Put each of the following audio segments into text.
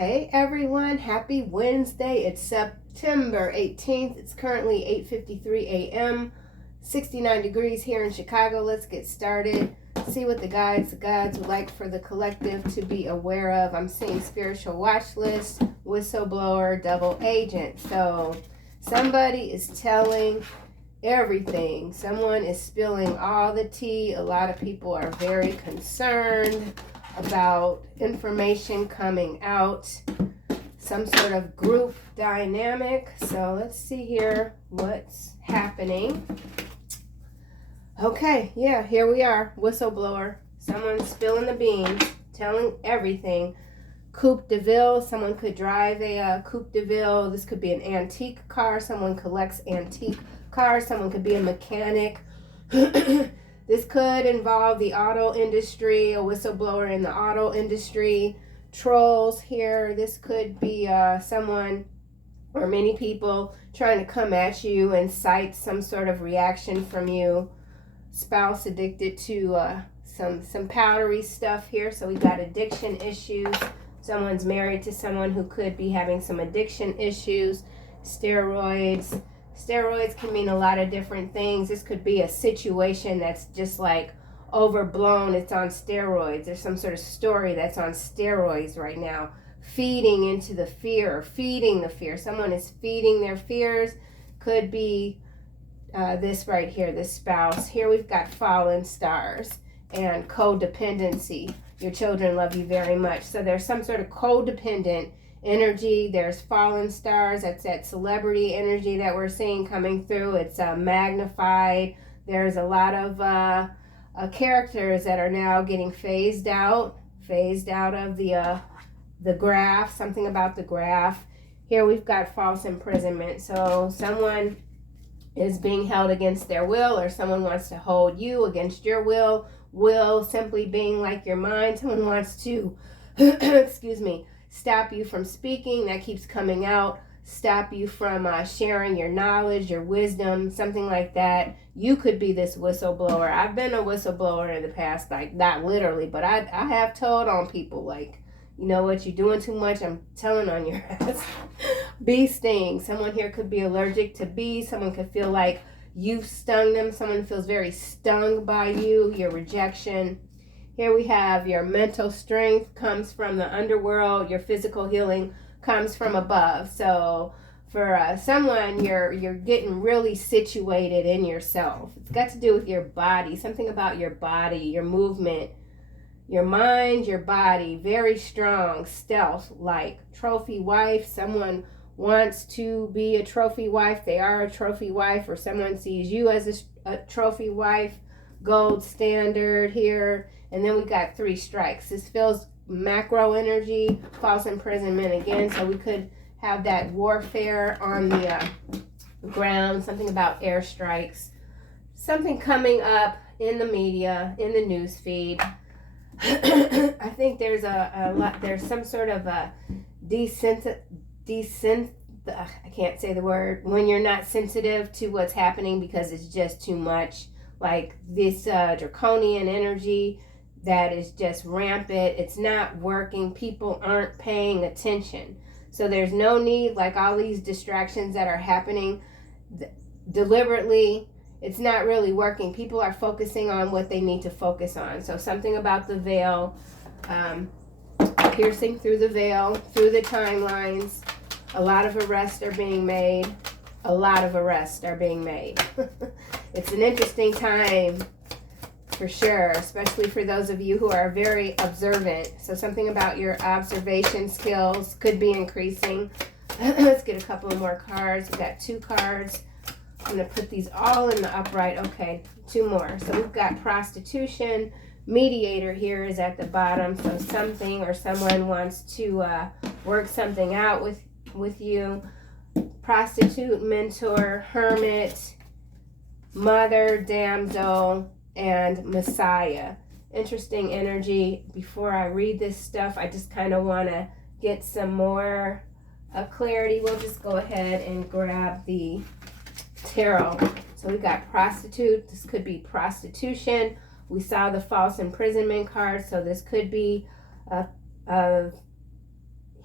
Hey everyone, happy Wednesday. It's September 18th. It's currently 8:53 a.m. 69 degrees here in Chicago. Let's get started. See what the gods would like for the collective to be aware of. I'm seeing spiritual watch list, whistleblower, double agent. So somebody is telling everything. Someone is spilling all the tea. A lot of people are very concerned about information coming out, some sort of group dynamic. So let's see here what's happening. Okay, yeah, here we are. Whistleblower. Someone spilling the beans, telling everything. Coupe de Ville. Someone could drive a Coupe de Ville. This could be an antique car. Someone collects antique cars. Someone could be a mechanic. This could involve the auto industry, a whistleblower in the auto industry, trolls here. This could be someone or many people trying to come at you and cite some sort of reaction from you. Spouse addicted to some powdery stuff here. So we got addiction issues. Someone's married to someone who could be having some addiction issues. Steroids. Steroids can mean a lot of different things. This could be a situation that's just like overblown. It's on steroids. There's some sort of story that's on steroids right now. Feeding into the fear, feeding the fear. Someone is feeding their fears. Could be this right here, this spouse. Here we've got fallen stars and codependency. Your children love you very much. So there's some sort of codependent energy. There's fallen stars. That's that celebrity energy that we're seeing coming through. It's magnified. There's a lot of characters that are now getting phased out of the graph. Something about the graph. Here we've got false imprisonment. So someone is being held against their will, or someone wants to hold you against your will. Will simply being like your mind. Someone wants to excuse me, stop you from speaking. That keeps coming out. Stop you from sharing your knowledge, your wisdom, something like that. You could be this whistleblower. I've been a whistleblower in the past, like not literally, but I have told on people, like, you know what, you're doing too much, I'm telling on your ass. Bee sting. Someone here could be allergic to bees. Someone could feel like you've stung them. Someone feels very stung by you, your rejection. Here we have your mental strength comes from the underworld. Your physical healing comes from above. So for someone, you're getting really situated in yourself. It's got to do with your body, something about your body, your movement, your mind, your body. Very strong, stealth-like. Trophy wife. Someone wants to be a trophy wife. They are a trophy wife, or someone sees you as a trophy wife. Gold standard here. And then we got 3 strikes. This feels macro energy, false imprisonment again. So we could have that warfare on the ground, something about airstrikes, something coming up in the media, in the news feed. I think there's a lot, there's some sort of a I can't say the word, when you're not sensitive to what's happening because it's just too much. Like this draconian energy that is just rampant. It's not working. People aren't paying attention. So there's no need, like all these distractions that are happening deliberately, it's not really working. People are focusing on what they need to focus on. So something about the veil, piercing through the veil, through the timelines. A lot of arrests are being made. A lot of arrests are being made. It's an interesting time for sure, especially for those of you who are very observant. So something about your observation skills could be increasing. Let's get a couple more cards. We got 2 cards. I'm going to put these all in the upright. Okay, 2 more. So we've got prostitution. Mediator here is at the bottom. So something or someone wants to work something out with you. Prostitute, mentor, hermit, mother, damsel, and Messiah. Interesting energy. Before I read this stuff, I just kind of want to get some more clarity. We'll just go ahead and grab the tarot. So we got prostitute. This could be prostitution. We saw the false imprisonment card, so this could be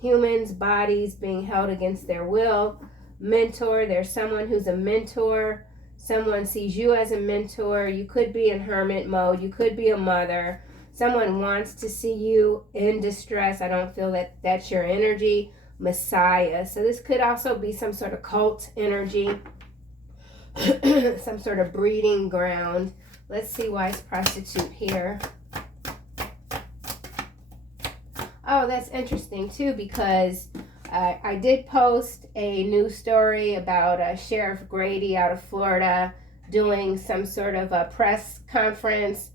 humans' bodies being held against their will. Mentor, there's someone who's a mentor. Someone sees you as a mentor. You could be in hermit mode. You could be a mother. Someone wants to see you in distress. I don't feel that that's your energy. Messiah. So this could also be some sort of cult energy. Some sort of breeding ground. Let's see wise prostitute here. Oh, that's interesting too, because I did post a news story about Sheriff Grady out of Florida doing some sort of a press conference.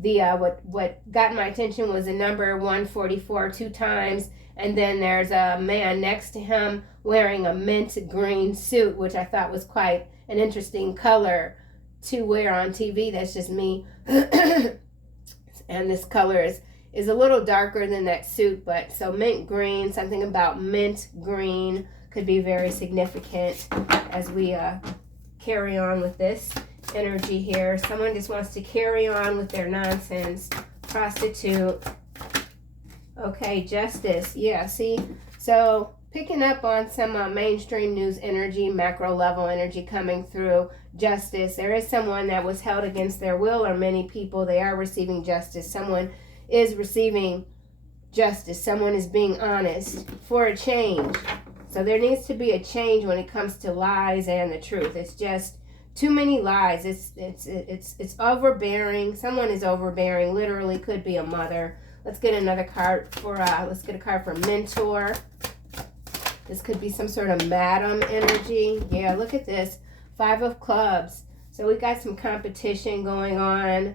The what got my attention was the number 144 2 times, and then there's a man next to him wearing a mint green suit, which I thought was quite an interesting color to wear on TV. That's just me. And this color is a little darker than that suit, but so mint green, something about mint green could be very significant as we carry on with this energy here. Someone just wants to carry on with their nonsense. Prostitute. Okay, justice. Yeah, see? So picking up on some mainstream news energy, macro level energy coming through. Justice. There is someone that was held against their will, or many people, they are receiving justice. Someone is receiving justice. Someone is being honest for a change. So there needs to be a change when it comes to lies and the truth. It's just too many lies. It's overbearing. Someone is overbearing. Literally could be a mother. Let's get another card for let's get a card for mentor. This could be some sort of madam energy. Yeah, look at this. 5 of clubs. So we got some competition going on.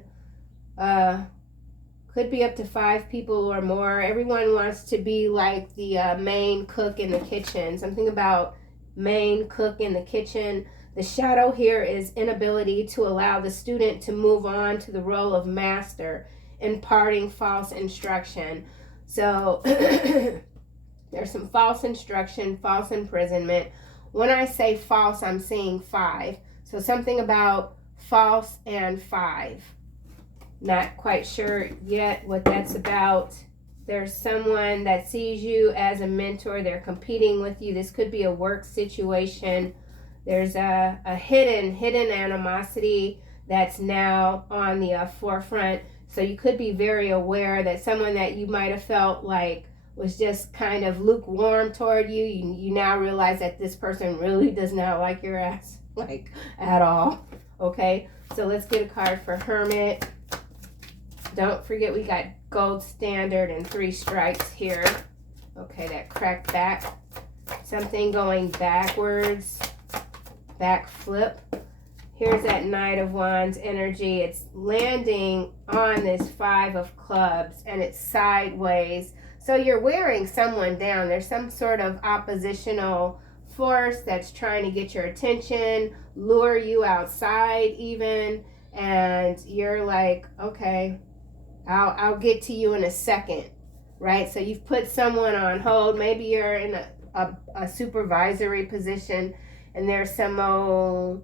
Could be up to 5 people or more. Everyone wants to be like the main cook in the kitchen. Something about main cook in the kitchen. The shadow here is inability to allow the student to move on to the role of master, imparting false instruction. So there's some false instruction, false imprisonment. When I say false, I'm seeing 5. So something about false and 5. Not quite sure yet what that's about. There's someone that sees you as a mentor. They're competing with you. This could be a work situation. There's a hidden animosity that's now on the forefront. So you could be very aware that someone that you might have felt like was just kind of lukewarm toward you, you now realize that this person really does not like your ass, like, at all. Okay, so let's get a card for Hermit. Don't forget we got gold standard and 3 strikes here. Okay, that cracked back. Something going backwards. Back flip. Here's that Knight of Wands energy. It's landing on this 5 of clubs and it's sideways. So you're wearing someone down. There's some sort of oppositional force that's trying to get your attention, lure you outside even, and you're like, okay, I'll get to you in a second, right? So you've put someone on hold. Maybe you're in a supervisory position and there's some old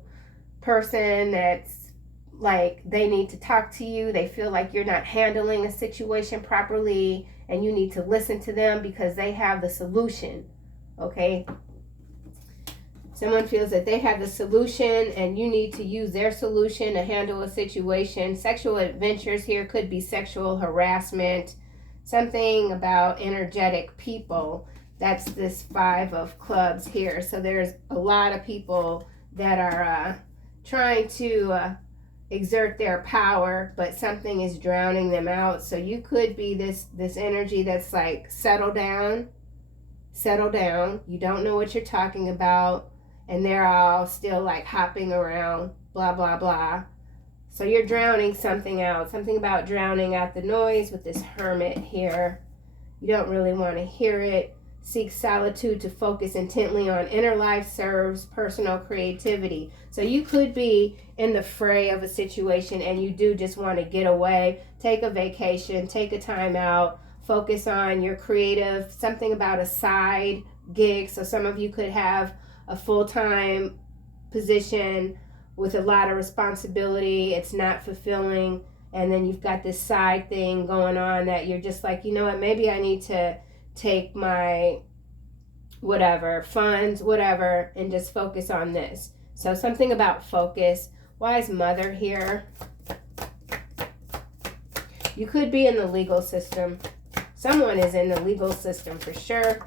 person that's like, they need to talk to you. They feel like you're not handling a situation properly and you need to listen to them because they have the solution, okay? Someone feels that they have the solution and you need to use their solution to handle a situation. Sexual adventures here could be sexual harassment, something about energetic people. That's this 5 of clubs here. So there's a lot of people that are trying to exert their power, but something is drowning them out. So you could be this energy that's like, settle down. You don't know what you're talking about. And they're all still like hopping around, blah, blah, blah. So you're drowning something out. Something about drowning out the noise with this Hermit here. You don't really want to hear it. Seek solitude to focus intently on inner life, serves personal creativity. So you could be in the fray of a situation and you do just want to get away, take a vacation, take a time out, focus on your creative, something about a side gig. So some of you could have a full-time position with a lot of responsibility. It's not fulfilling. And then you've got this side thing going on that you're just like, you know what, maybe I need to take my whatever, funds, whatever, and just focus on this. So something about focus. Wise Mother here. You could be in the legal system. Someone is in the legal system for sure.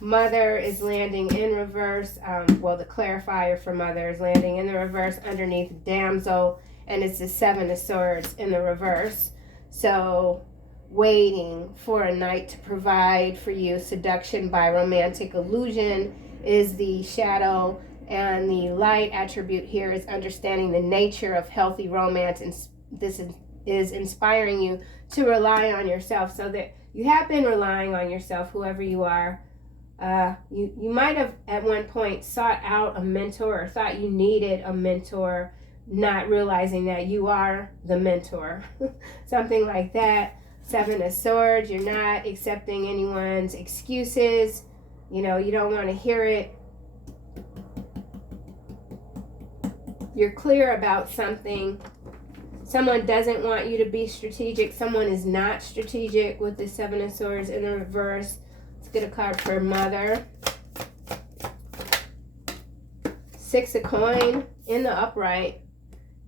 Mother is landing in reverse. Well, the clarifier for Mother is landing in the reverse underneath Damsel, and it's the Seven of Swords in the reverse. So waiting for a knight to provide for you. Seduction by romantic illusion is the shadow, and the light attribute here is understanding the nature of healthy romance, and this is inspiring you to rely on yourself, so that you have been relying on yourself, whoever you are. You might have at one point sought out a mentor or thought you needed a mentor, not realizing that you are the mentor. Something like that. Seven of Swords, you're not accepting anyone's excuses. You know, you don't want to hear it. You're clear about something. Someone doesn't want you to be strategic. Someone is not strategic with the Seven of Swords in the reverse. Let's get a card for Mother. Six of Coin in the upright.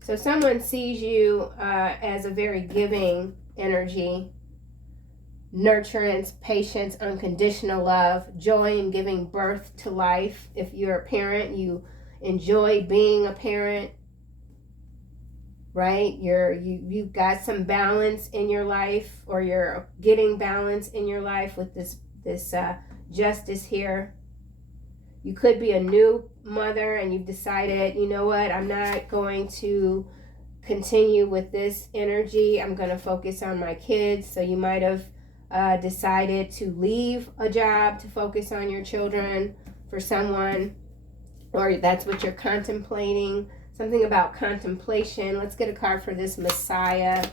So someone sees you as a very giving energy. Nurturance, patience, unconditional love, joy in giving birth to life. If you're a parent, you enjoy being a parent, right? You've got some balance in your life, or you're getting balance in your life with this justice here. You could be a new mother and you've decided, you know what, I'm not going to continue with this energy. I'm going to focus on my kids. So you might have decided to leave a job to focus on your children for someone, or that's what you're contemplating. Something about contemplation. Let's get a card for this Messiah.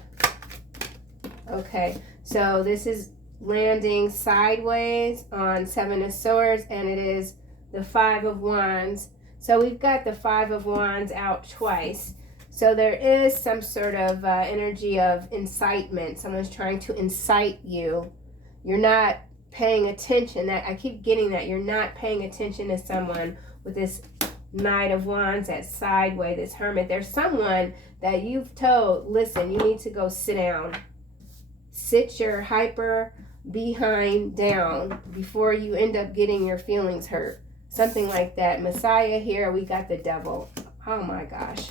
Okay, so this is landing sideways on Seven of Swords, and it is the Five of Wands. So we've got the Five of Wands out twice. So there is some sort of energy of incitement. Someone's trying to incite you. You're not paying attention. That I keep getting that you're not paying attention to someone with this Knight of Wands at sideways, this Hermit. There's someone that you've told, listen, you need to go sit down. Sit your hyper behind down before you end up getting your feelings hurt. Something like that. Messiah here, we got the Devil. Oh my gosh.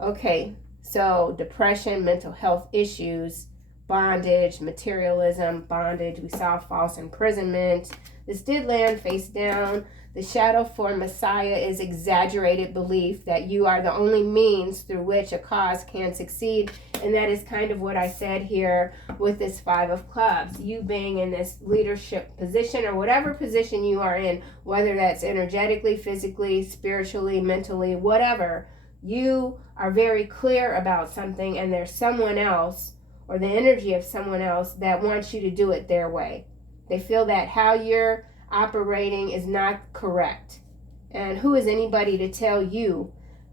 Okay, so depression, mental health issues, bondage, materialism, bondage. We saw false imprisonment. This did land face down. The shadow for Messiah is exaggerated belief that you are the only means through which a cause can succeed. And that is kind of what I said here with this Five of Clubs. You being in this leadership position, or whatever position you are in, whether that's energetically, physically, spiritually, mentally, whatever, you are very clear about something, and there's someone else, or the energy of someone else, that wants you to do it their way. They feel that how you're operating is not correct. And who is anybody to tell you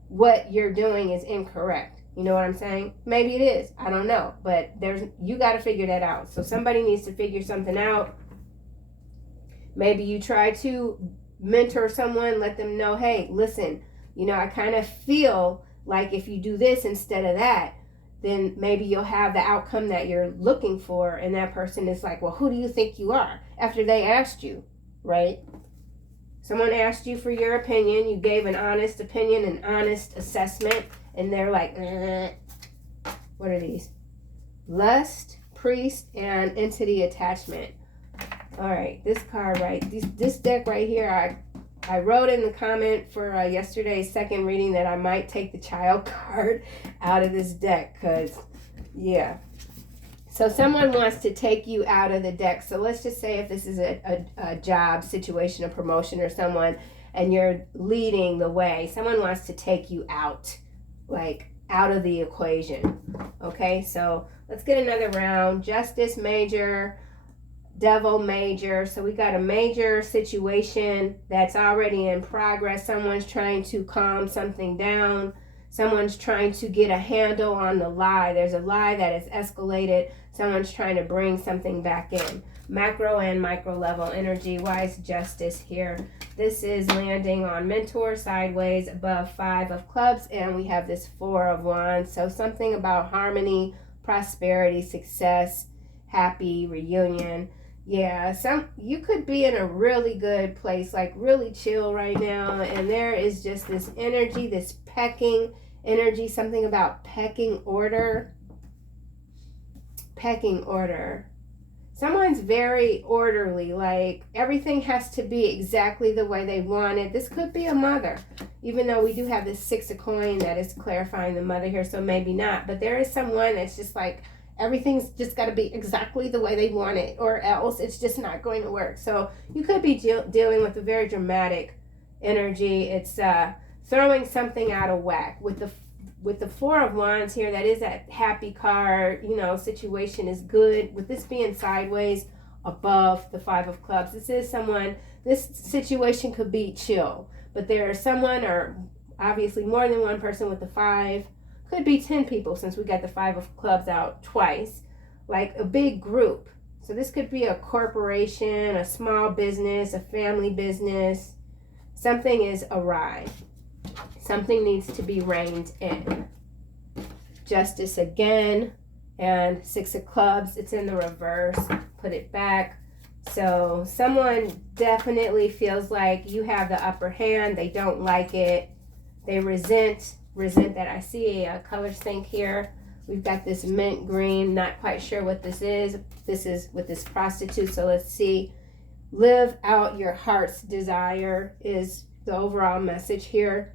what you're doing is incorrect? You know what I'm saying? Maybe it is. I don't know. But you got to figure that out. So somebody needs to figure something out. Maybe you try to mentor someone, let them know, hey, listen, you know, I kind of feel like if you do this instead of that, then maybe you'll have the outcome that you're looking for. And that person is like, well, who do you think you are? After they asked you, right? Someone asked you for your opinion. You gave an honest opinion, an honest assessment. And they're like, what are these? Lust, priest, and entity attachment. All right, this card, right? This deck right here, I wrote in the comment for yesterday's second reading that I might take the child card out of this deck because, yeah. So someone wants to take you out of the deck. So let's just say if this is a job situation, a promotion, or someone, and you're leading the way, someone wants to take you out, like out of the equation. Okay, so let's get another round. Justice major, Devil major. So we got a major situation that's already in progress. Someone's trying to calm something down. Someone's trying to get a handle on the lie. There's a lie that is escalated. Someone's trying to bring something back in. macro and micro level energy. Why is justice here? This is landing on mentor sideways above 5 of clubs, and we have this 4 of wands. So something about harmony, prosperity, success, happy reunion. Yeah, you could be in a really good place, like really chill right now, and there is just this energy, this pecking energy, something about pecking order. Pecking order. Someone's very orderly, like everything has to be exactly the way they want it. This could be a mother, even though we do have this 6 of coins that is clarifying the mother here, so maybe not. But there is someone that's just like, everything's just got to be exactly the way they want it, or else it's just not going to work. So you could be dealing with a very dramatic energy. It's throwing something out of whack. With the 4 of wands here, that is that happy card, you know, situation is good. With this being sideways above the 5 of clubs, this situation could be chill, but there is someone, or obviously more than one person with the 5, could be 10 people since we got the 5 of clubs out twice, like a big group. So this could be a corporation, a small business, a family business. Something is awry. Something needs to be reined in. Justice again, and 6 of clubs. It's in the reverse. Put it back. So someone definitely feels like you have the upper hand. They don't like it. They resent that. I see a color sink here. We've got this mint green. Not quite sure what this is. This is with this prostitute. So let's see. Live out your heart's desire is the overall message here.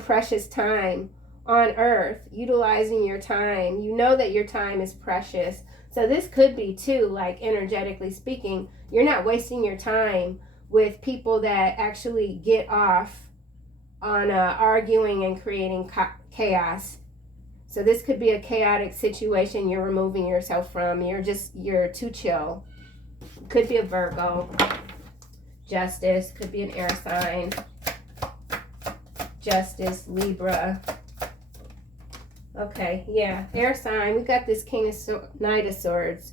Precious time on earth, utilizing your time. You know that your time is precious. So this could be too, like energetically speaking, you're not wasting your time with people that actually get off on arguing and creating chaos. So this could be a chaotic situation you're removing yourself from. You're too chill. Could be a Virgo. Justice, could be an air sign. Justice, Libra. Okay, yeah, air sign. We got this Knight of Swords.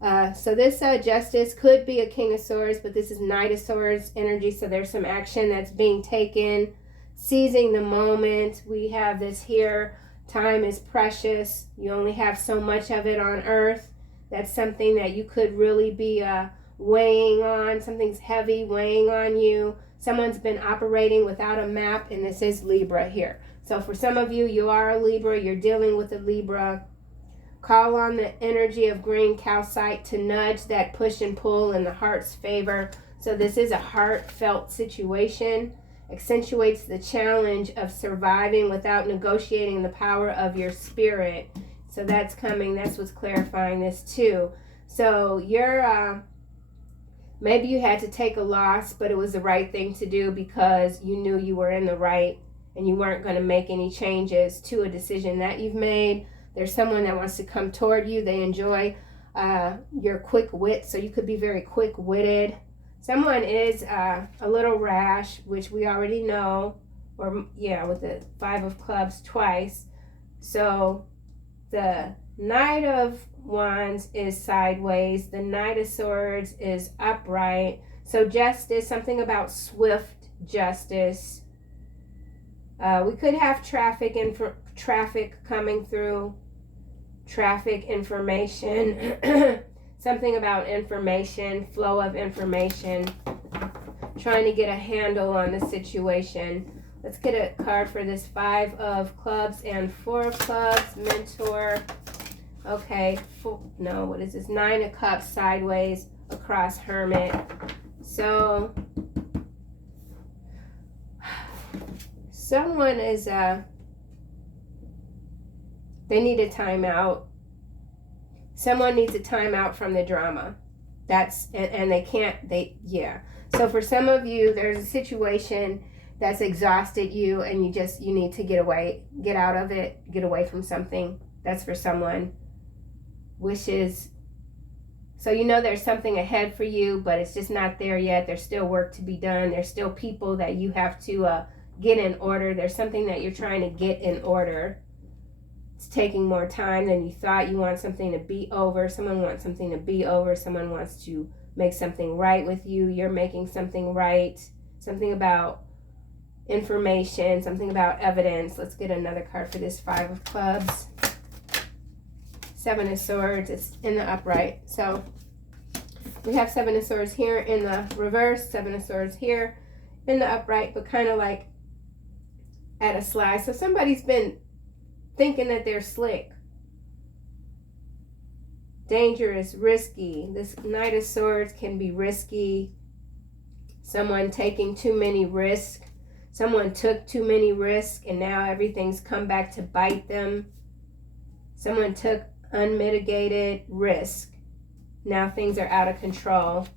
So this Justice could be a King of Swords, but this is Knight of Swords energy, so there's some action that's being taken. Seizing the moment. We have this here. Time is precious. You only have so much of it on earth. That's something that you could really be weighing on. Something's heavy weighing on you. Someone's been operating without a map, and this is Libra here. So for some of you, you are a Libra. You're dealing with a Libra. Call on the energy of green calcite to nudge that push and pull in the heart's favor. So this is a heartfelt situation. Accentuates the challenge of surviving without negotiating the power of your spirit. So that's coming. That's what's clarifying this too. So you're... maybe you had to take a loss, but it was the right thing to do because you knew you were in the right and you weren't going to make any changes to a decision that you've made. There's someone that wants to come toward you. They enjoy your quick wit, so you could be very quick-witted. Someone is a little rash, which we already know, or yeah, with the 5 of clubs twice. So the Knight of Wands is sideways. The Knight of Swords is upright. So justice, something about swift justice. We could have traffic coming through. Traffic information. Something about information, flow of information. Trying to get a handle on the situation. Let's get a card for this 5 of clubs and 4 of clubs. Mentor. Okay, what is this? 9 of cups sideways across Hermit. So someone is they need a timeout. Someone needs a timeout from the drama. And they can't, yeah. So for some of you, there's a situation that's exhausted you and you need to get out of it, get away from something. That's for someone. Wishes. So you know there's something ahead for you, but it's just not there yet. There's still work to be done. There's still people that you have to get in order. There's something that you're trying to get in order. It's taking more time than you thought. You want something to be over. Someone wants something to be over. Someone wants to make something right with you. You're making something right. Something about information, something about evidence. Let's get another card for this 5 of Clubs. 7 of Swords. It's in the upright. So we have 7 of Swords here in the reverse, 7 of Swords here in the upright, but kind of like at a slide. So somebody's been thinking that they're slick. Dangerous, risky. This Knight of Swords can be risky. Someone taking too many risks. Someone took too many risks and now everything's come back to bite them. Someone took unmitigated risk. Now things are out of control.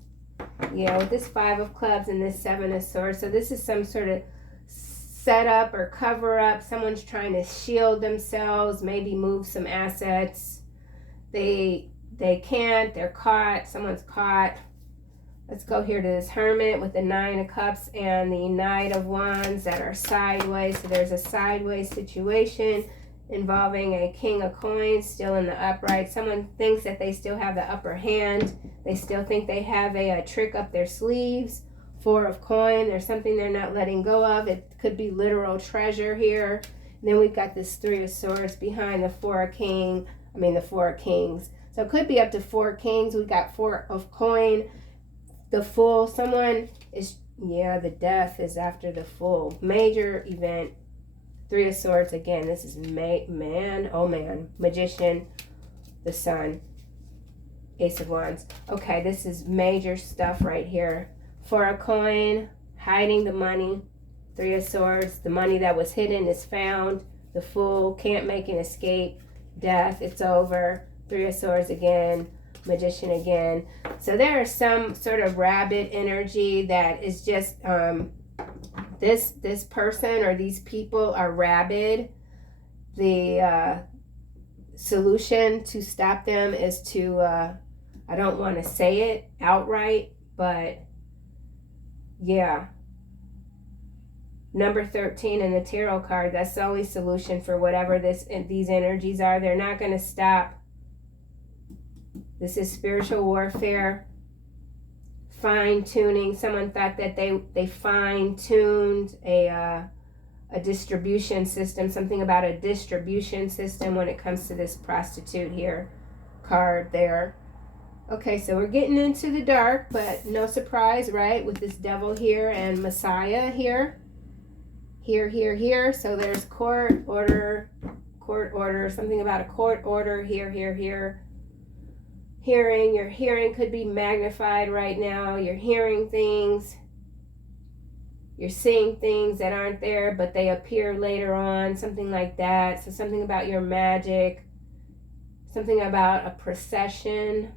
Yeah, with this 5 of Clubs and this 7 of Swords. So this is some sort of setup or cover up. Someone's trying to shield themselves, maybe move some assets. They can't, they're caught, someone's caught. Let's go here to this Hermit with the 9 of Cups and the Knight of Wands that are sideways. So there's a sideways situation involving a King of Coins still in the upright. Someone thinks that they still have the upper hand. They still think they have a trick up their sleeves. 4 of Coin. There's something they're not letting go of. It could be literal treasure here. And then we've got this 3 of Swords behind the 4 of Kings. So it could be up to 4 Kings. We've got 4 of Coin. The Fool. Someone is, yeah, the Death is after the Fool. Major event. 3 of Swords. Again, this is Magician. The Sun. Ace of Wands. Okay, this is major stuff right here. 4 of Coin. Hiding the money. 3 of Swords. The money that was hidden is found. The Fool. Can't make an escape. Death. It's over. 3 of Swords again. Magician again. So there is some sort of rabbit energy that is just this person or these people are rabid. The solution to stop them is to I don't want to say it outright, but yeah, number 13 in the tarot card, that's the only solution for whatever these energies are. They're not going to stop. This is spiritual warfare, fine-tuning. Someone thought that they fine-tuned a distribution system, something about a distribution system when it comes to this prostitute here card there. Okay, so we're getting into the dark, but no surprise, right? With this Devil here and Messiah here. Here. So there's court order, something about a court order here. Hearing, your hearing could be magnified right now. You're hearing things. You're seeing things that aren't there, but they appear later on, something like that. So something about your magic, something about a procession.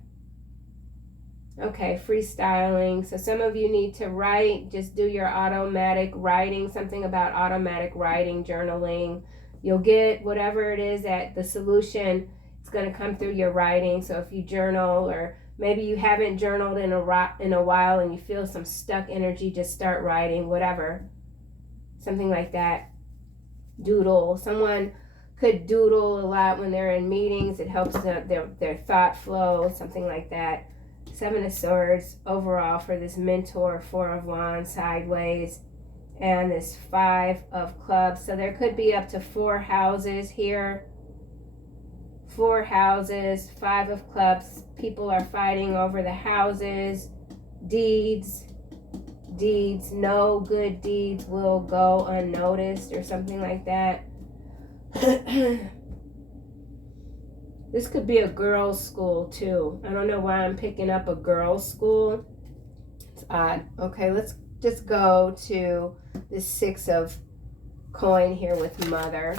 Okay, freestyling. So some of you need to write, just do your automatic writing, something about automatic writing, journaling. You'll get whatever it is that the solution, it's going to come through your writing. So if you journal, or maybe you haven't journaled in a while and you feel some stuck energy, just start writing, whatever. Something like that. Doodle. Someone could doodle a lot when they're in meetings. It helps their thought flow, something like that. 7 of Swords overall for this mentor, 4 of Wands sideways, and this 5 of Clubs. So there could be up to 4 houses here. 4 houses, 5 of Clubs. People are fighting over the houses. Deeds. No good deeds will go unnoticed or something like that. This could be a girls' school too. I don't know why I'm picking up a girls' school. It's odd. Okay, let's just go to the 6 of Coin here with Mother.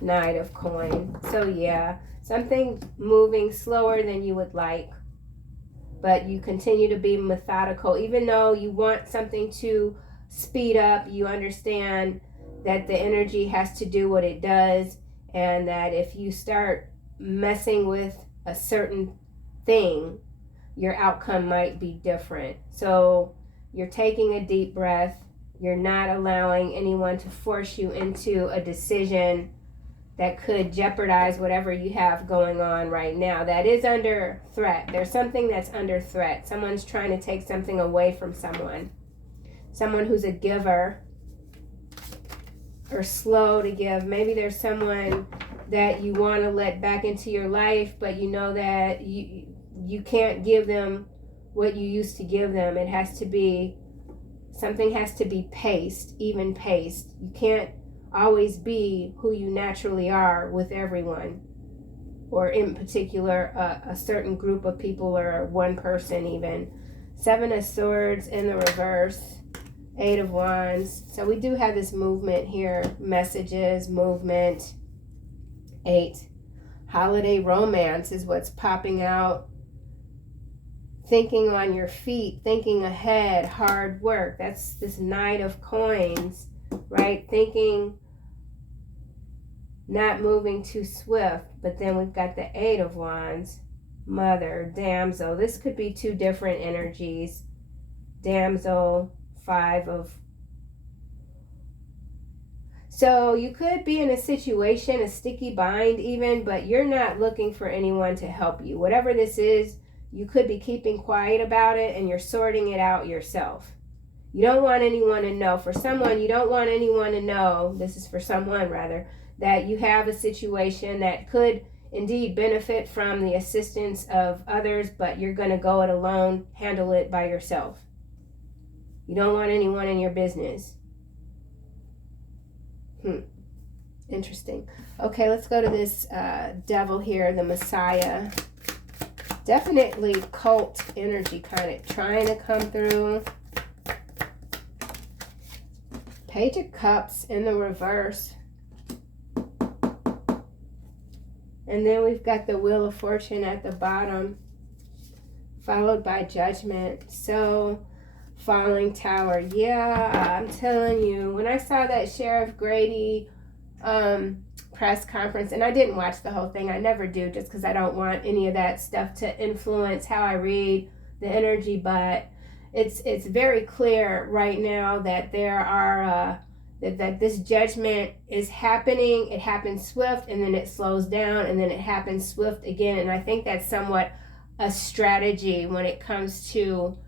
Knight of Coin. So yeah, something moving slower than you would like, but you continue to be methodical. Even though you want something to speed up, you understand that the energy has to do what it does, and that if you start messing with a certain thing, your outcome might be different. So you're taking a deep breath, You're not allowing anyone to force you into a decision that could jeopardize whatever you have going on right now. That is under threat. There's something that's under threat. Someone's trying to take something away from someone. Someone who's a giver or slow to give. Maybe there's someone that you want to let back into your life, but you know that you can't give them what you used to give them. It has to be, something has to be paced, even paced. You can't always be who you naturally are with everyone, or in particular a certain group of people or one person even. 7 of Swords in the reverse, 8 of Wands. So we do have this movement here, messages, movement. 8, holiday romance is what's popping out. Thinking on your feet, thinking ahead, hard work. That's this Knight of Coins, right? Thinking, not moving too swift. But then we've got the 8 of Wands, Mother, Damsel. This could be 2 different energies. Damsel, 5 of... So you could be in a situation, a sticky bind even, but you're not looking for anyone to help you. Whatever this is, you could be keeping quiet about it and you're sorting it out yourself. You don't want anyone to know. For someone, you don't want anyone to know, this is for someone rather, that you have a situation that could indeed benefit from the assistance of others, but you're going to go it alone, handle it by yourself. You don't want anyone in your business. Interesting. Okay, let's go to this devil here, the Messiah. Definitely cult energy kind of trying to come through. Page of Cups in the reverse. And then we've got the Wheel of Fortune at the bottom, followed by Judgment. So, Falling Tower. Yeah, I'm telling you, when I saw that Sheriff Grady press conference, and I didn't watch the whole thing, I never do, just because I don't want any of that stuff to influence how I read the energy, but it's very clear right now that there are that this judgment is happening. It happens swift and then it slows down and then it happens swift again, and I think that's somewhat a strategy when it comes to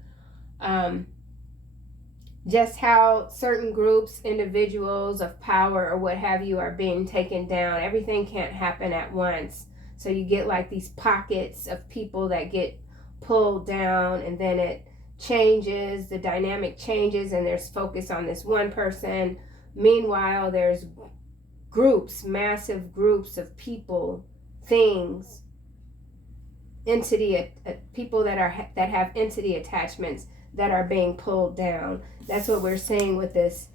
just how certain groups, individuals of power or what have you are being taken down. Everything can't happen at once. So you get like these pockets of people that get pulled down, and then it changes, the dynamic changes, and there's focus on this one person. Meanwhile, there's groups, massive groups of people, things, entity, people that have entity attachments that are being pulled down. That's what we're seeing with this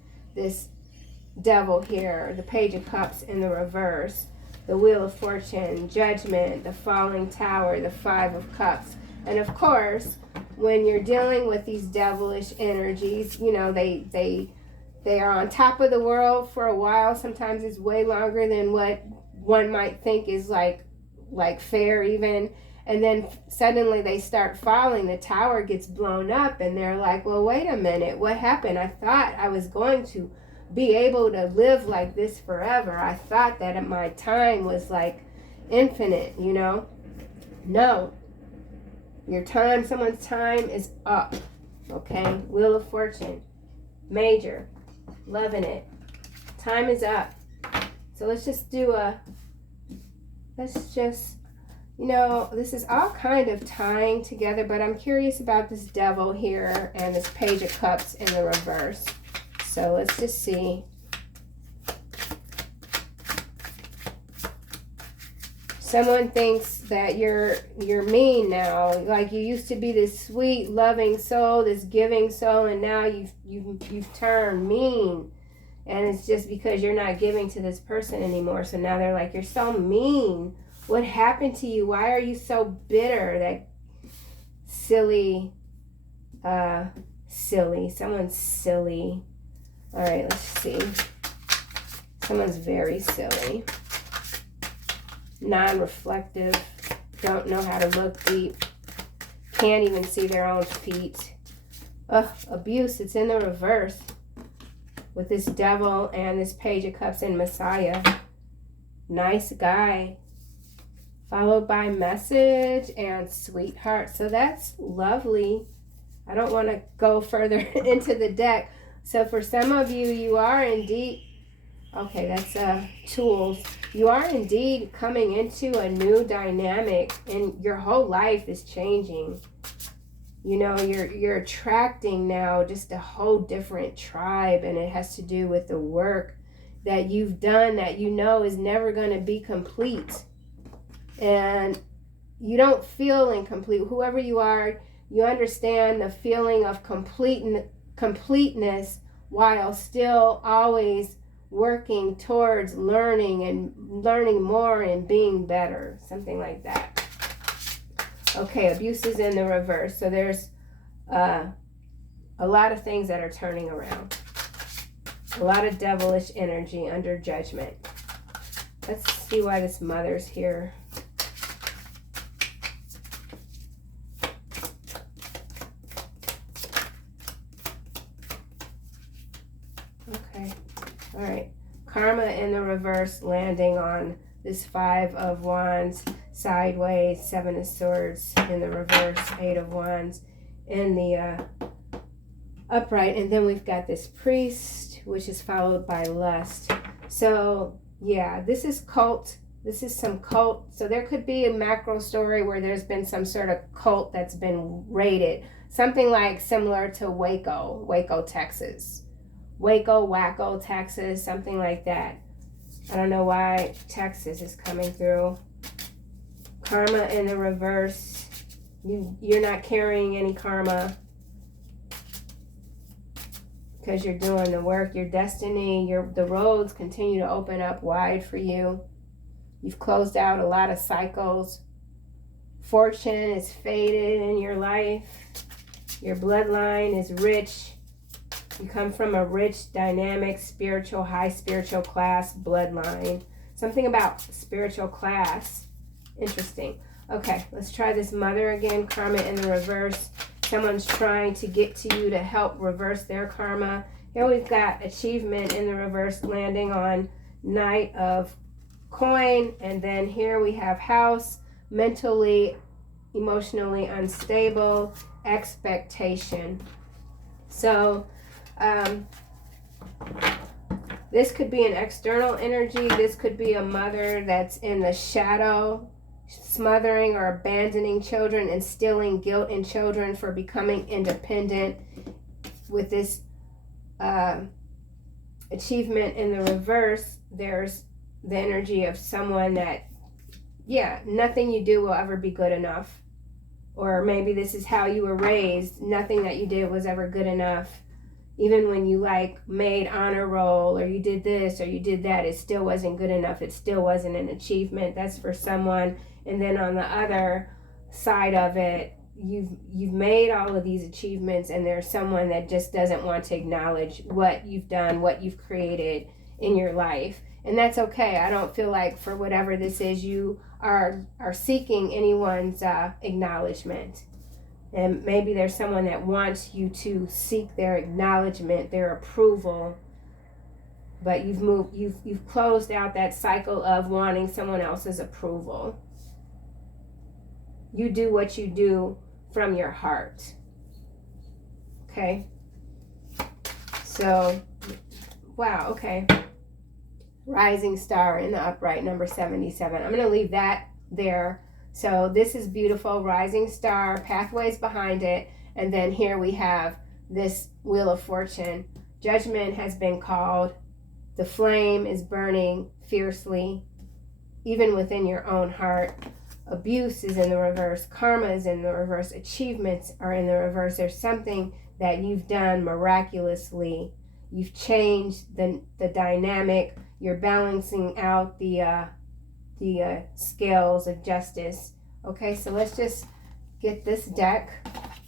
devil here, the Page of Cups in the reverse, the Wheel of Fortune, Judgment, the Falling Tower, the 5 of Cups. And of course, when you're dealing with these devilish energies, you know, they are on top of the world for a while. Sometimes it's way longer than what one might think is like fair even. And then suddenly they start falling. The tower gets blown up and they're like, well, wait a minute. What happened? I thought I was going to be able to live like this forever. I thought that my time was like infinite, you know? No. Your time, someone's time is up. Okay? Wheel of Fortune. Major. Loving it. Time is up. So let's just you know, this is all kind of tying together, but I'm curious about this devil here and this Page of Cups in the reverse. So let's just see. Someone thinks that you're mean now. Like you used to be this sweet, loving soul, this giving soul, and now you've turned mean. And it's just because you're not giving to this person anymore. So now they're like, you're so mean. What happened to you? Why are you so bitter? That silly. Someone's silly. All right, let's see. Someone's very silly. Non-reflective. Don't know how to look deep. Can't even see their own feet. Ugh, abuse. It's in the reverse. with this Devil and this Page of Cups and Messiah. Nice guy. Followed by Message and Sweetheart. So that's lovely. I don't want to go further into the deck. So for some of you, you are indeed... Okay, that's Tools. You are indeed coming into a new dynamic, and your whole life is changing. You know, you're attracting now just a whole different tribe, and it has to do with the work that you've done that you know is never going to be complete. And you don't feel incomplete. Whoever you are, you understand the feeling of completeness while still always working towards learning and learning more and being better. Something like that. Okay, abuse is in the reverse. So there's a lot of things that are turning around. A lot of devilish energy under judgment. Let's see why this Mother's here. Okay. All right. Karma in the reverse, landing on this 5 of Wands sideways, 7 of Swords in the reverse, 8 of Wands in the upright. And then we've got this Priest, which is followed by Lust. So yeah, this is cult. This is some cult. So there could be a macro story where there's been some sort of cult that's been raided. Something like similar to Waco, Texas. Waco, Texas, something like that. I don't know why Texas is coming through. Karma in the reverse. You're not carrying any karma because you're doing the work. Your destiny, the roads continue to open up wide for you. You've closed out a lot of cycles. Fortune is faded in your life. Your bloodline is rich. You come from a rich, dynamic, spiritual, high spiritual class bloodline. Something about spiritual class. Interesting. Okay, let's try this Mother again. Karma in the reverse. Someone's trying to get to you to help reverse their karma. Here we've got Achievement in the reverse, landing on Knight of Coin. And then here we have House, mentally, emotionally unstable, expectation. So this could be an external energy. This could be a mother that's in the shadow, smothering or abandoning children, instilling guilt in children for becoming independent. With this Achievement in the reverse, there's the energy of someone that, yeah, nothing you do will ever be good enough. Or maybe this is how you were raised. Nothing that you did was ever good enough. Even when you made honor roll, or you did this or you did that, it still wasn't good enough. It still wasn't an achievement. That's for someone. And then on the other side of it, you've made all of these achievements, and there's someone that just doesn't want to acknowledge what you've done, what you've created in your life. And that's okay. I don't feel like for whatever this is, you are seeking anyone's acknowledgement. And maybe there's someone that wants you to seek their acknowledgement, their approval. But you've closed out that cycle of wanting someone else's approval. You do what you do from your heart. Okay? So, wow, okay. Rising Star in the upright, number 77. I'm going to leave that there. So this is beautiful. Rising Star, pathways behind it. And then here we have this Wheel of Fortune. Judgment has been called. The flame is burning fiercely, even within your own heart. Abuse is in the reverse. Karma is in the reverse. Achievements are in the reverse. There's something that you've done miraculously. You've changed the dynamic. You're balancing out the scales of justice. Okay, so let's just get this deck.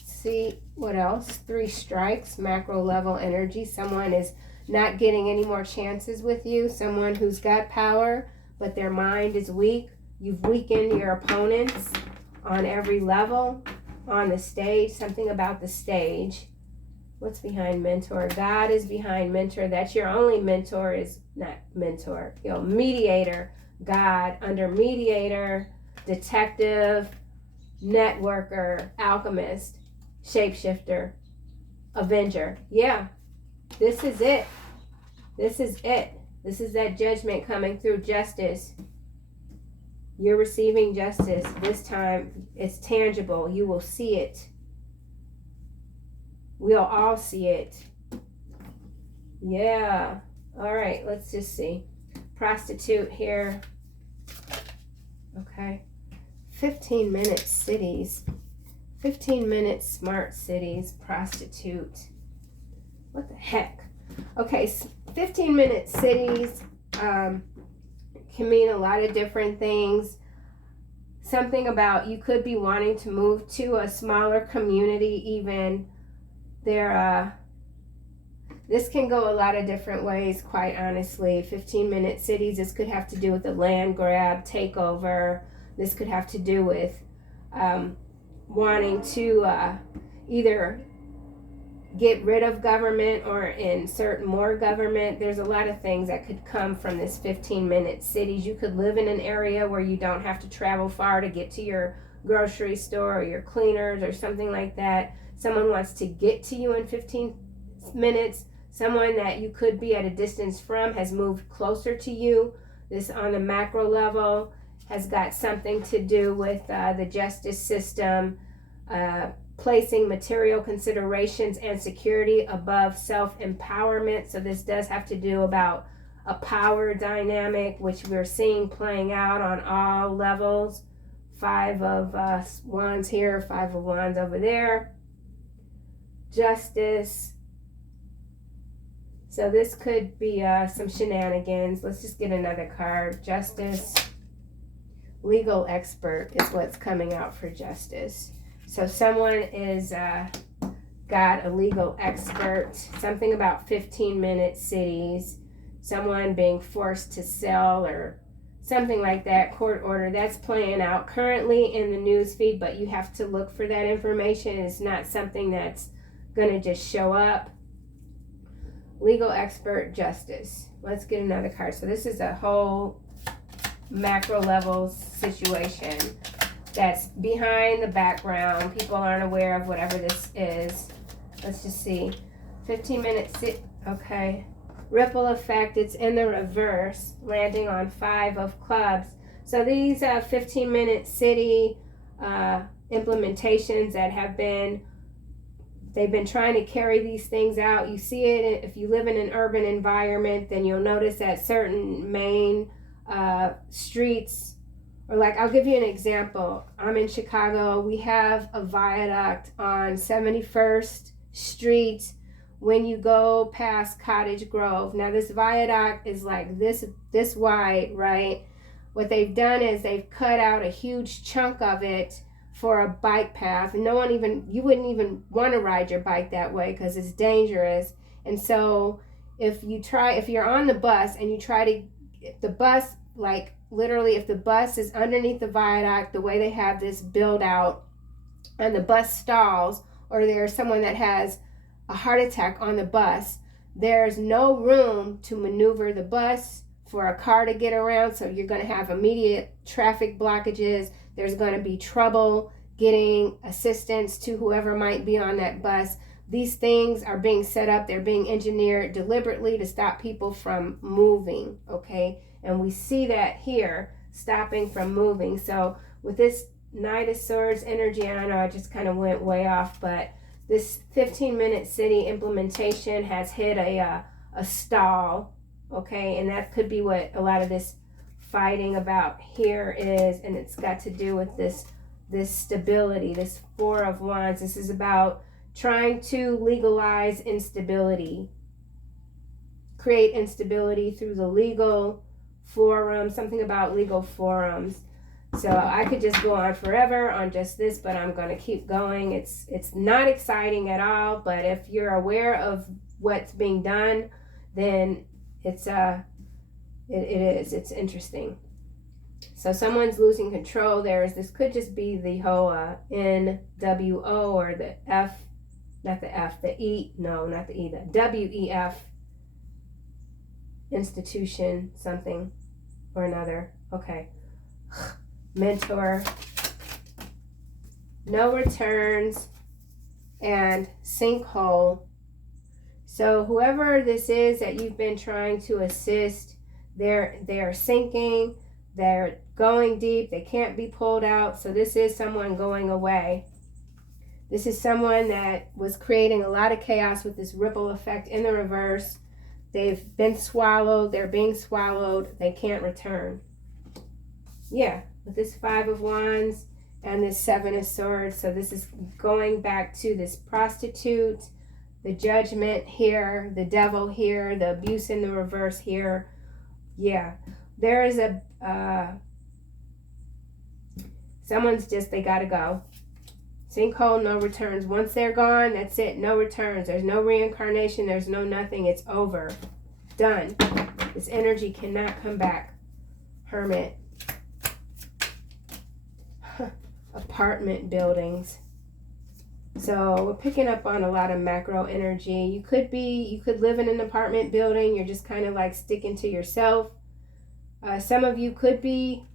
See what else. 3 strikes, macro level energy. Someone is not getting any more chances with you. Someone who's got power, but their mind is weak. You've weakened your opponents on every level on the stage. Something about the stage. What's behind mentor? God is behind mentor. That's your only mentor, is not mentor. You know, mediator, God. Under mediator, detective, networker, alchemist, shapeshifter, avenger. Yeah, this is it. This is it. This is that judgment coming through. Justice. You're receiving justice. This time it's tangible. You will see it. We'll all see it. Yeah. All right, let's just see. Prostitute here. Okay. 15-minute cities. 15-minute smart cities. Prostitute. What the heck? Okay, 15-minute cities can mean a lot of different things. Something about you could be wanting to move to a smaller community even. This can go a lot of different ways, quite honestly. 15-minute cities, this could have to do with the land grab, takeover. This could have to do with wanting to either get rid of government or insert more government. There's a lot of things that could come from this 15-minute cities. You could live in an area where you don't have to travel far to get to your grocery store or your cleaners or something like that. Someone wants to get to you in 15 minutes. Someone that you could be at a distance from has moved closer to you. This on the macro level has got something to do with the justice system, placing material considerations and security above self-empowerment. So this does have to do about a power dynamic, which we're seeing playing out on all levels. 5 of wands here, 5 of wands over there. Justice. So this could be some shenanigans. Let's just get another card. Justice. Legal expert is what's coming out for justice. So someone is got a legal expert. Something about 15-minute cities. Someone being forced to sell or something like that. Court order. That's playing out currently in the news feed, but you have to look for that information. It's not something that's going to just show up. Legal expert, justice. Let's get another card. So this is a whole macro level situation that's behind the background. People aren't aware of whatever this is. Let's just see. 15-minute okay. Ripple effect. It's in the reverse, landing on 5 of clubs. So these 15-minute city implementations that have been, they've been trying to carry these things out. You see it if you live in an urban environment, then you'll notice that certain main streets, or like, I'll give you an example. I'm in Chicago. We have a viaduct on 71st Street when you go past Cottage Grove. Now this viaduct is like this wide, right? What they've done is they've cut out a huge chunk of it for a bike path. You wouldn't even want to ride your bike that way because it's dangerous. And so if you're on the bus and you try to, the bus, like literally if the bus is underneath the viaduct, the way they have this build out and the bus stalls, or there's someone that has a heart attack on the bus, there's no room to maneuver the bus for a car to get around. So you're going to have immediate traffic blockages. There's going to be trouble getting assistance to whoever might be on that bus. These things are being set up. They're being engineered deliberately to stop people from moving, okay? And we see that here, stopping from moving. So with this Knight of Swords energy, I know I just kind of went way off, but this 15-minute city implementation has hit a stall, okay? And that could be what a lot of this fighting about here is, and it's got to do with this stability, this 4 of Wands. This is about trying to legalize instability, create instability through the legal forum, something about legal forums. So I could just go on forever on just this, but I'm going to keep going. It's not exciting at all, but if you're aware of what's being done, then it's it's interesting. So someone's losing control. This could just be the whole NWO or the not the F, the E, no, not the E, the WEF, institution, something or another. Okay. Mentor, no returns, and sinkhole. So whoever this is that you've been trying to assist, they're sinking, they're going deep, they can't be pulled out. So this is someone going away. This is someone that was creating a lot of chaos with this ripple effect in the reverse. They've been swallowed, they're being swallowed, they can't return. Yeah, with this 5 of Wands and this 7 of Swords. So this is going back to this prostitute, the judgment here, the devil here, the abuse in the reverse here. Yeah, there is a, someone's just, they gotta go. Sinkhole, no returns. Once they're gone, that's it. No returns. There's no reincarnation. There's no nothing. It's over. Done. This energy cannot come back. Hermit. Apartment buildings. So we're picking up on a lot of macro energy. You could live in an apartment building. You're just kind of like sticking to yourself. Some of you could be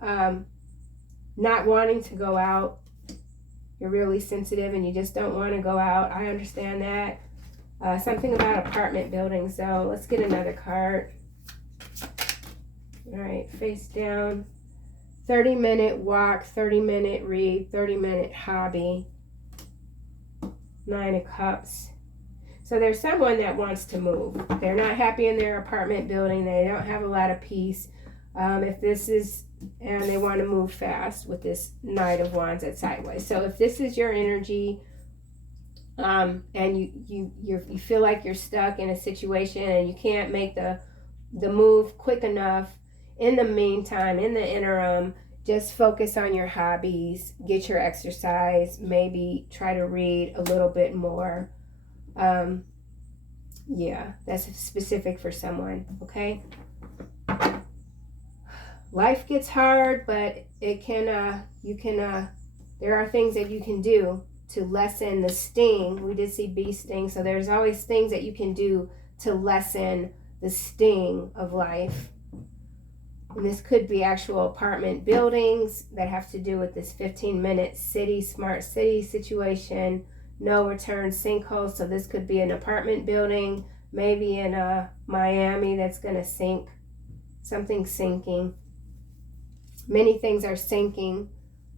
not wanting to go out. You're really sensitive and you just don't want to go out. I understand that. Something about apartment buildings. So let's get another card. All right, face down. 30-minute walk, 30-minute read, 30-minute hobby. 9 of Cups. So there's someone that wants to move. They're not happy in their apartment building. They don't have a lot of peace. If this is, and they want to move fast with this Knight of Wands at sideways. So if this is your energy, and you feel like you're stuck in a situation and you can't make the move quick enough, in the meantime, in the interim, just focus on your hobbies, get your exercise, maybe try to read a little bit more. Yeah, that's specific for someone, okay? Life gets hard, but it can, there are things that you can do to lessen the sting. We did see bee sting, so there's always things that you can do to lessen the sting of life. And this could be actual apartment buildings that have to do with this 15-minute city, smart city situation, no return sinkholes. So this could be an apartment building, maybe in Miami that's going to sink, something sinking. Many things are sinking,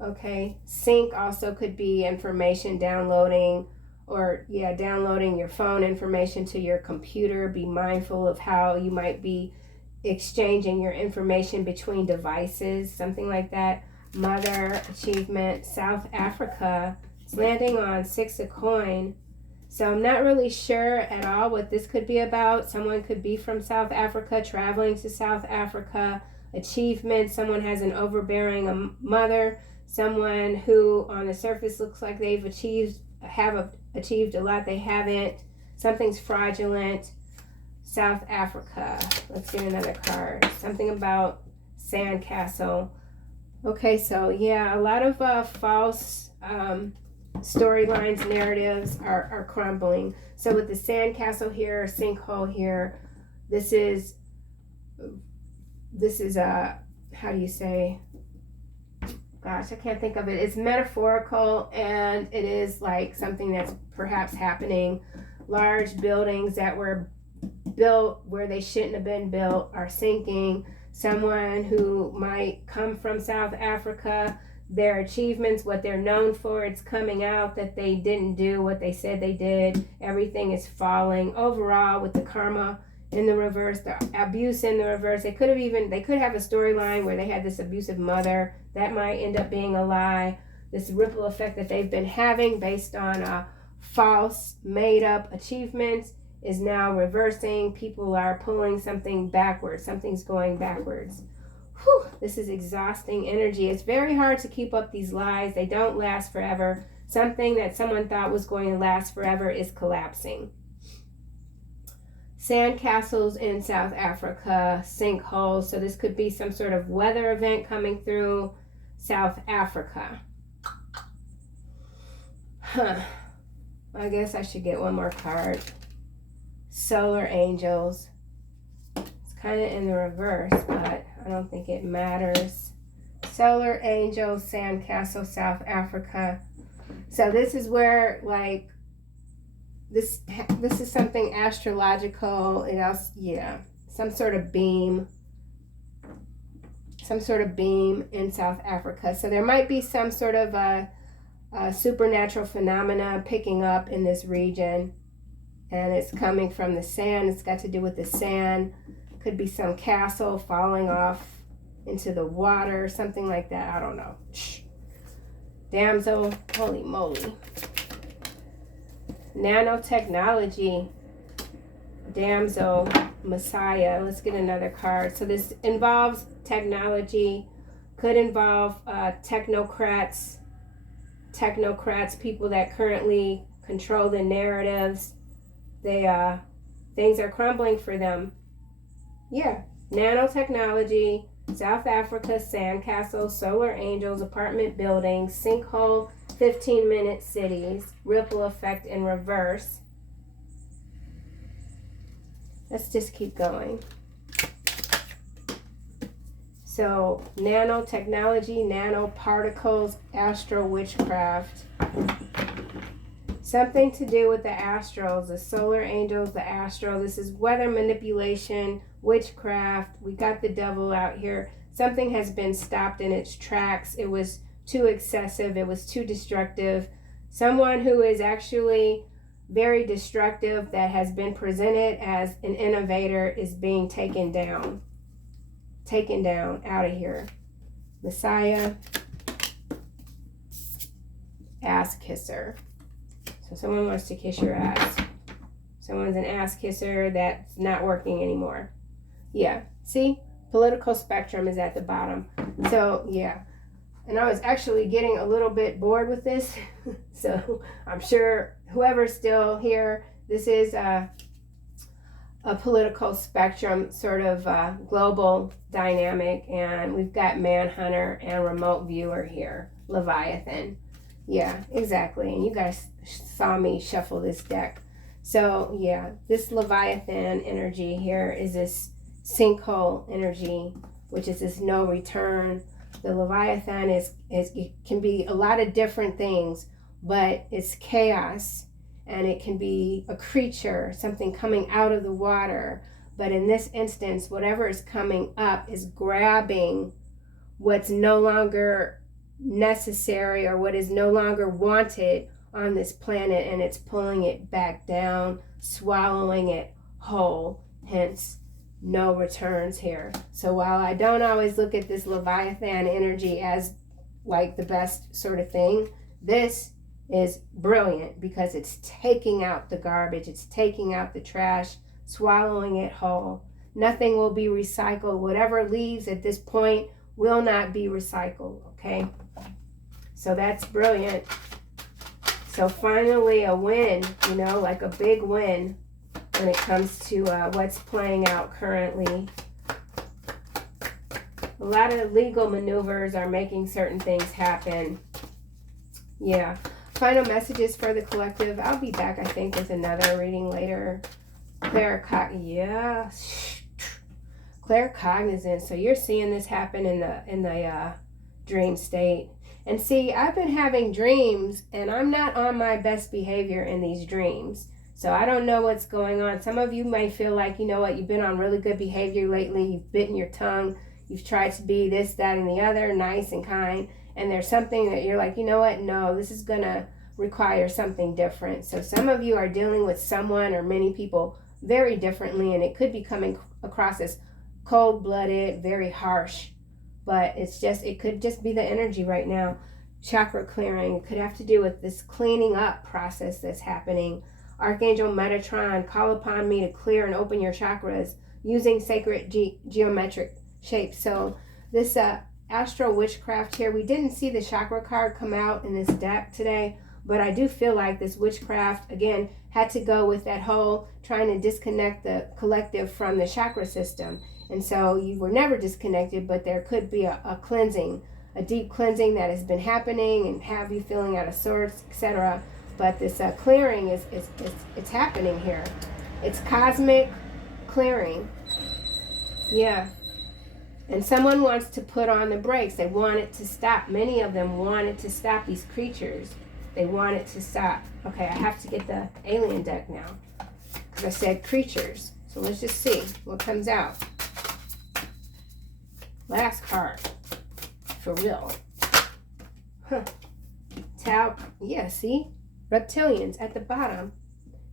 okay? Sink also could be information downloading, or downloading your phone information to your computer. Be mindful of how you might be exchanging your information between devices, something like that. Mother, achievement, South Africa. It's landing on 6 of coin. So I'm not really sure at all what this could be about. Someone could be from South Africa, traveling to South Africa. Achievement, someone has an overbearing mother, someone who on the surface looks like they've achieved a lot they haven't. Something's fraudulent. South Africa. Let's get another card. Something about sandcastle. Okay, so yeah, a lot of false storylines, narratives are crumbling. So with the sandcastle here, sinkhole here, this is how do you say, gosh, I can't think of it. It's metaphorical, and it is like something that's perhaps happening. Large buildings that were built where they shouldn't have been built are sinking. Someone who might come from South Africa, their achievements, what they're known for, it's coming out that they didn't do what they said they did. Everything is falling. Overall, with the karma in the reverse, the abuse in the reverse, they could have a storyline where they had this abusive mother. That might end up being a lie. This ripple effect that they've been having based on false, made-up achievements is now reversing. People are pulling something backwards. Something's going backwards. Whew, this is exhausting energy. It's very hard to keep up these lies. They don't last forever. Something that someone thought was going to last forever is collapsing. Sandcastles in South Africa, sinkholes. So this could be some sort of weather event coming through South Africa. I guess I should get one more card. Solar angels. It's kind of in the reverse, but I don't think it matters. Solar angels, sandcastle, South Africa. So this is where, like, this is something astrological. It also, yeah, some sort of beam in South Africa. So there might be some sort of a supernatural phenomena picking up in this region, and it's coming from the sand. It's got to do with the sand. Could be some castle falling off into the water, something like that. I don't know. Shh. Damsel, holy moly. Nanotechnology, damsel, Messiah. Let's get another card. So this involves technology, could involve technocrats, people that currently control the narratives. Things are crumbling for them. Yeah, nanotechnology, South Africa, sandcastles, solar angels, apartment buildings, sinkhole, 15-minute cities, ripple effect in reverse. Let's just keep going. So, nanotechnology, nanoparticles, astral witchcraft. Something to do with the astrals, the solar angels, the astral. This is weather manipulation, witchcraft. We got the devil out here. Something has been stopped in its tracks. It was too excessive. It was too destructive. Someone who is actually very destructive that has been presented as an innovator is being taken down. Out of here. Messiah, ass kisser. So someone wants to kiss your ass. Someone's an ass kisser that's not working anymore. Yeah, see? Political spectrum is at the bottom. So, yeah. And I was actually getting a little bit bored with this. So I'm sure whoever's still here, this is a political spectrum sort of global dynamic. And we've got Manhunter and Remote Viewer here. Leviathan. Yeah, exactly. And you guys saw me shuffle this deck. So, yeah, this Leviathan energy here is this sinkhole energy, which is this no return. The Leviathan it can be a lot of different things, but it's chaos, and it can be a creature, something coming out of the water. But in this instance, whatever is coming up is grabbing what's no longer necessary or what is no longer wanted on this planet, and it's pulling it back down, swallowing it whole, hence no returns here. So while I don't always look at this Leviathan energy as like the best sort of thing, this is brilliant because it's taking out the garbage, it's taking out the trash, swallowing it whole. Nothing will be recycled. Whatever leaves at this point will not be recycled, okay? So that's brilliant. So finally a win, like a big win when it comes to what's playing out currently. A lot of legal maneuvers are making certain things happen. Yeah. Final messages for the collective. I'll be back, I think, with another reading later. Claircognizance. So you're seeing this happen in the dream state. And see, I've been having dreams, and I'm not on my best behavior in these dreams. So I don't know what's going on. Some of you may feel like, you know what, you've been on really good behavior lately. You've bitten your tongue. You've tried to be this, that, and the other, nice and kind. And there's something that you're like, you know what, no, this is going to require something different. So some of you are dealing with someone or many people very differently, and it could be coming across as cold-blooded, very harsh. But it could just be the energy right now. Chakra clearing. It could have to do with this cleaning up process that's happening. Archangel Metatron, call upon me to clear and open your chakras using sacred geometric shapes. So this astral witchcraft here, we didn't see the chakra card come out in this deck today, but I do feel like this witchcraft, again, had to go with that whole trying to disconnect the collective from the chakra system. And so you were never disconnected, but there could be a cleansing, a deep cleansing that has been happening and have you feeling out of sorts, etc. But this clearing it's happening here. It's cosmic clearing. Yeah. And someone wants to put on the brakes. They want it to stop. Many of them want it to stop, these creatures. They want it to stop. Okay, I have to get the alien deck now, because I said creatures. So let's just see what comes out. Last card. For real. Huh. Tau. Yeah, see? Reptilians at the bottom.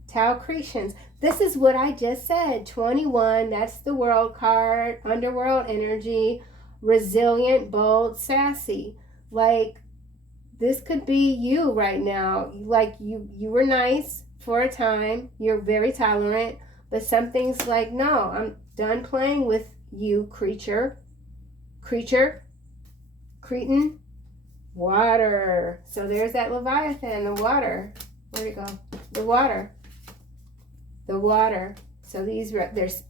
Tau Creations. This is what I just said. 21. That's the world card. Underworld energy. Resilient, bold, sassy. Like, this could be you right now. Like, you were nice for a time. You're very tolerant. But something's like, no, I'm done playing with you, creature. Creature. Cretin. Water. So there's that Leviathan, the water. Where'd it go? The water. The water. So there's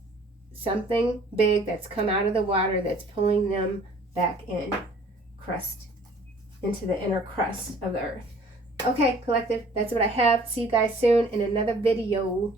something big that's come out of the water that's pulling them back in. Crust. Into the inner crust of the earth. Okay, collective. That's what I have. See you guys soon in another video.